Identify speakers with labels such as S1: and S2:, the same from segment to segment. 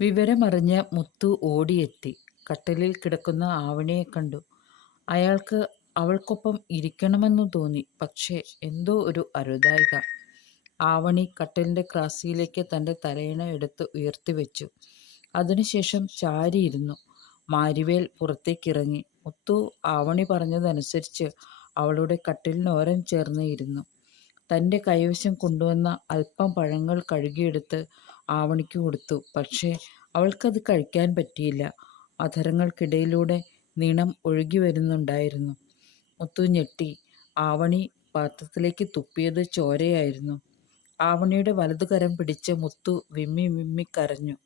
S1: വിവരമറിഞ്ഞ മുത്തു ഓടിയെത്തി. കട്ടിലിൽ കിടക്കുന്ന ആവണിയെ കണ്ടു. അയാൾക്ക് അവൾക്കൊപ്പം ഇരിക്കണമെന്നു തോന്നി. പക്ഷേ എന്തോ ഒരു അരുതായിക ആവണി കട്ടിലിന്റെ ക്രാസിയിലേക്ക് തന്റെ തലയിണ എടുത്ത് ഉയർത്തിവെച്ചു. അതിനുശേഷം ചാരിയിരുന്നു. മാരിവേൽ പുറത്തേക്കിറങ്ങി. മുത്തു ആവണി പറഞ്ഞതനുസരിച്ച് അവളുടെ കട്ടിലിനോരം ചേർന്ന് ഇരുന്നു. തന്റെ കൈവശം കൊണ്ടുവന്ന അല്പം പഴങ്ങൾ കഴുകിയെടുത്ത് ആവണിക്ക് കൊടുത്തു. പക്ഷേ അവൾക്കത് കഴിക്കാൻ പറ്റിയില്ല. അധരങ്ങൾക്കിടയിലൂടെ നിണം ഒഴുകിവരുന്നുണ്ടായിരുന്നു. മുത്തു ഞെട്ടി. ആവണി പാത്രത്തിലേക്ക് തുപ്പിയത് ചോരയായിരുന്നു. ആവണിയുടെ വലതുകരം പിടിച്ച് മുത്തു വിമ്മി വിമ്മി കരഞ്ഞു.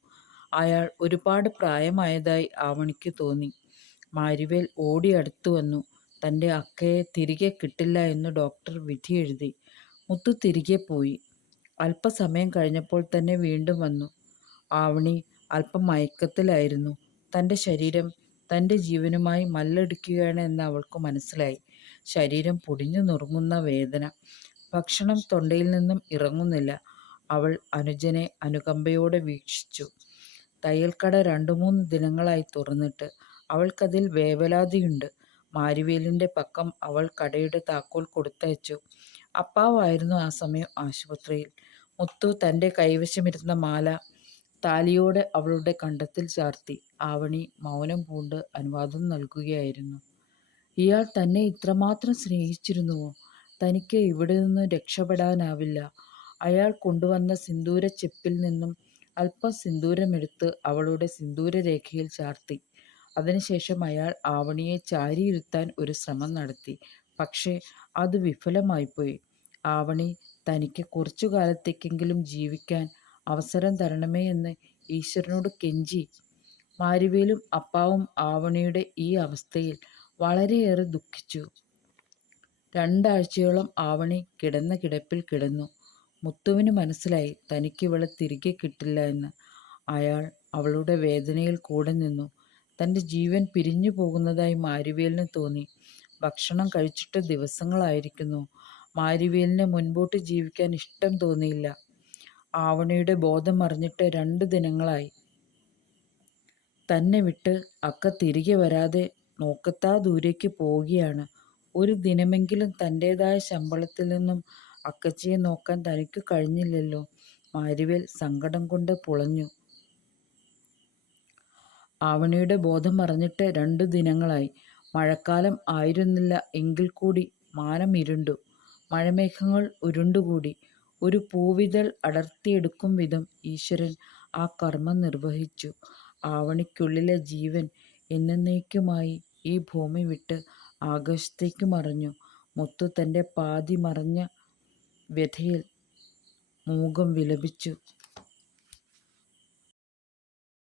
S1: അയാൾ ഒരുപാട് പ്രായമായതായി ആവണിക്ക് തോന്നി. മാരിവേൽ ഓടി അടുത്തു വന്നു തന്റെ അക്കയെ തിരികെ കിട്ടില്ല എന്ന് ഡോക്ടർ വിധിയെഴുതി. മുത്തു തിരികെ പോയി. അല്പസമയം കഴിഞ്ഞപ്പോൾ തന്നെ വീണ്ടും വന്നു. ആവണി അല്പം മയക്കത്തിലായിരുന്നു. തന്റെ ശരീരം തന്റെ ജീവനുമായി മല്ലടിക്കുകയാണ് എന്ന് അവൾക്ക് മനസ്സിലായി. ശരീരം പൊടിഞ്ഞു നുറുങ്ങുന്ന വേദന. ഭക്ഷണം തൊണ്ടയിൽ നിന്നും ഇറങ്ങുന്നില്ല. അവൾ അനുജനെ അനുകമ്പയോടെ വീക്ഷിച്ചു. തയ്യൽക്കട രണ്ടു മൂന്ന് ദിനങ്ങളായി തുറന്നിട്ട്. അവൾക്കതിൽ വേവലാതിയുണ്ട്. മാരിവേലിന്റെ പക്കം അവൾ കടയുടെ താക്കോൽ കൊടുത്തയച്ചു. അപ്പാവായിരുന്നു ആ സമയം ആശുപത്രിയിൽ. മുത്തു തന്റെ കൈവശമിരുന്ന മാല താലിയോടെ അവളുടെ കണ്ടത്തിൽ ചാർത്തി. ആവണി മൗനം പൂണ്ട് അനുവാദം നൽകുകയായിരുന്നു. ഇയാൾ തന്നെ ഇത്രമാത്രം സ്നേഹിച്ചിരുന്നുവോ? തനിക്ക് ഇവിടെ നിന്നും രക്ഷപ്പെടാനാവില്ല. അയാൾ കൊണ്ടുവന്ന സിന്ദൂര ചെപ്പിൽ നിന്നും അല്പം സിന്ദൂരമെടുത്ത് അവളുടെ സിന്ദൂര രേഖയിൽ ചാർത്തി. അതിനുശേഷം അയാൾ ആവണിയെ ചാരിയിരുത്താൻ ഒരു ശ്രമം നടത്തി. പക്ഷേ അത് വിഫലമായിപ്പോയി. ആവണി തനിക്ക് കുറച്ചു കാലത്തേക്കെങ്കിലും ജീവിക്കാൻ അവസരം തരണമേ എന്ന് ഈശ്വരനോട് കെഞ്ചി. മാരുവേലും അപ്പാവും ആവണിയുടെ ഈ അവസ്ഥയിൽ വളരെയേറെ ദുഃഖിച്ചു. രണ്ടാഴ്ചയോളം ആവണി കിടന്ന കിടപ്പിൽ കിടന്നു. മുത്തുവിന് മനസ്സിലായി തനിക്ക് ഇവളെ തിരികെ കിട്ടില്ല എന്ന്. അയാൾ അവളുടെ വേദനയിൽ കൂടെ നിന്നു. തന്റെ ജീവൻ പിരിഞ്ഞു പോകുന്നതായി മാരുവേലിന് തോന്നി. ഭക്ഷണം കഴിച്ചിട്ട് ദിവസങ്ങളായിരിക്കുന്നു. മാരിവേലിന് മുൻപോട്ട് ജീവിക്കാൻ ഇഷ്ടം തോന്നിയില്ല. ആവണിയുടെ ബോധം അറിഞ്ഞിട്ട് രണ്ടു ദിനങ്ങളായി. തന്നെ വിട്ട് അക്ക തിരികെ വരാതെ നോക്കത്താ ദൂരേക്ക് പോവുകയാണ്. ഒരു ദിനമെങ്കിലും തന്റേതായ ശമ്പളത്തിൽ നിന്നും അക്കച്ചിയെ നോക്കാൻ തനിക്കു കഴിഞ്ഞില്ലല്ലോ. മാരിവേൽ സങ്കടം കൊണ്ട് പുളഞ്ഞു. ആവണിയുടെ ബോധം അറിഞ്ഞിട്ട് രണ്ടു ദിനങ്ങളായി. മഴക്കാലം ആയിരുന്നില്ല എങ്കിൽക്കൂടി മാനം ഇരുണ്ടു. മഴമേഘങ്ങൾ ഉരുണ്ടുകൂടി. ഒരു പൂവിതൾ അടർത്തിയെടുക്കും വിധം ഈശ്വരൻ ആ കർമ്മം നിർവഹിച്ചു. ആവണിക്കുള്ളിലെ ജീവൻ എന്നേക്കുമായി ഈ ഭൂമി വിട്ട് ആകാശത്തേക്ക് മറിഞ്ഞു മുത്തു തന്റെ പാതി മറഞ്ഞ വ്യഥയിൽ മൂകം വിലപിച്ചു.